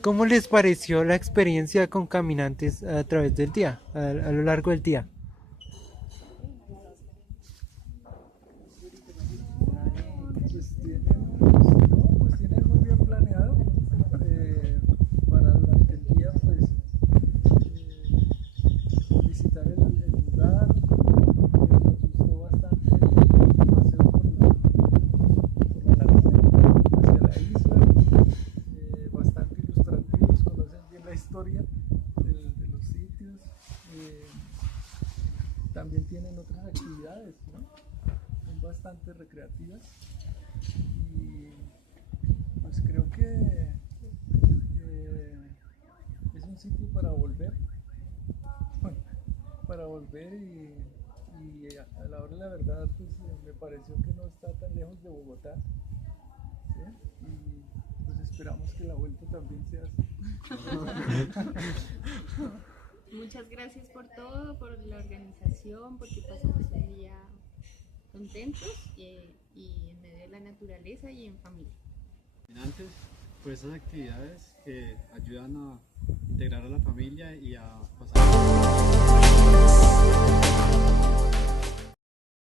¿Cómo les pareció la experiencia con caminantes a través del día, a lo largo del día? Pues tienen, no, pues tienen muy bien planeado para durante el día, pues visitar el lugar. Nos gustó bastante el paseo por la laguna hacia la isla, bastante ilustrativos, conocen bien la historia de los sitios. eh, También tienen otras actividades, ¿no? Son bastante recreativas y pues creo que es un sitio para volver, para volver y a la hora de la verdad pues me pareció que no está tan lejos de Bogotá, ¿sí? Y pues esperamos que la vuelta también sea así. Muchas gracias por todo, por la organización, porque pasamos un día contentos y en medio de la naturaleza y en familia. Antes, por esas actividades que ayudan a integrar a la familia y a pasar.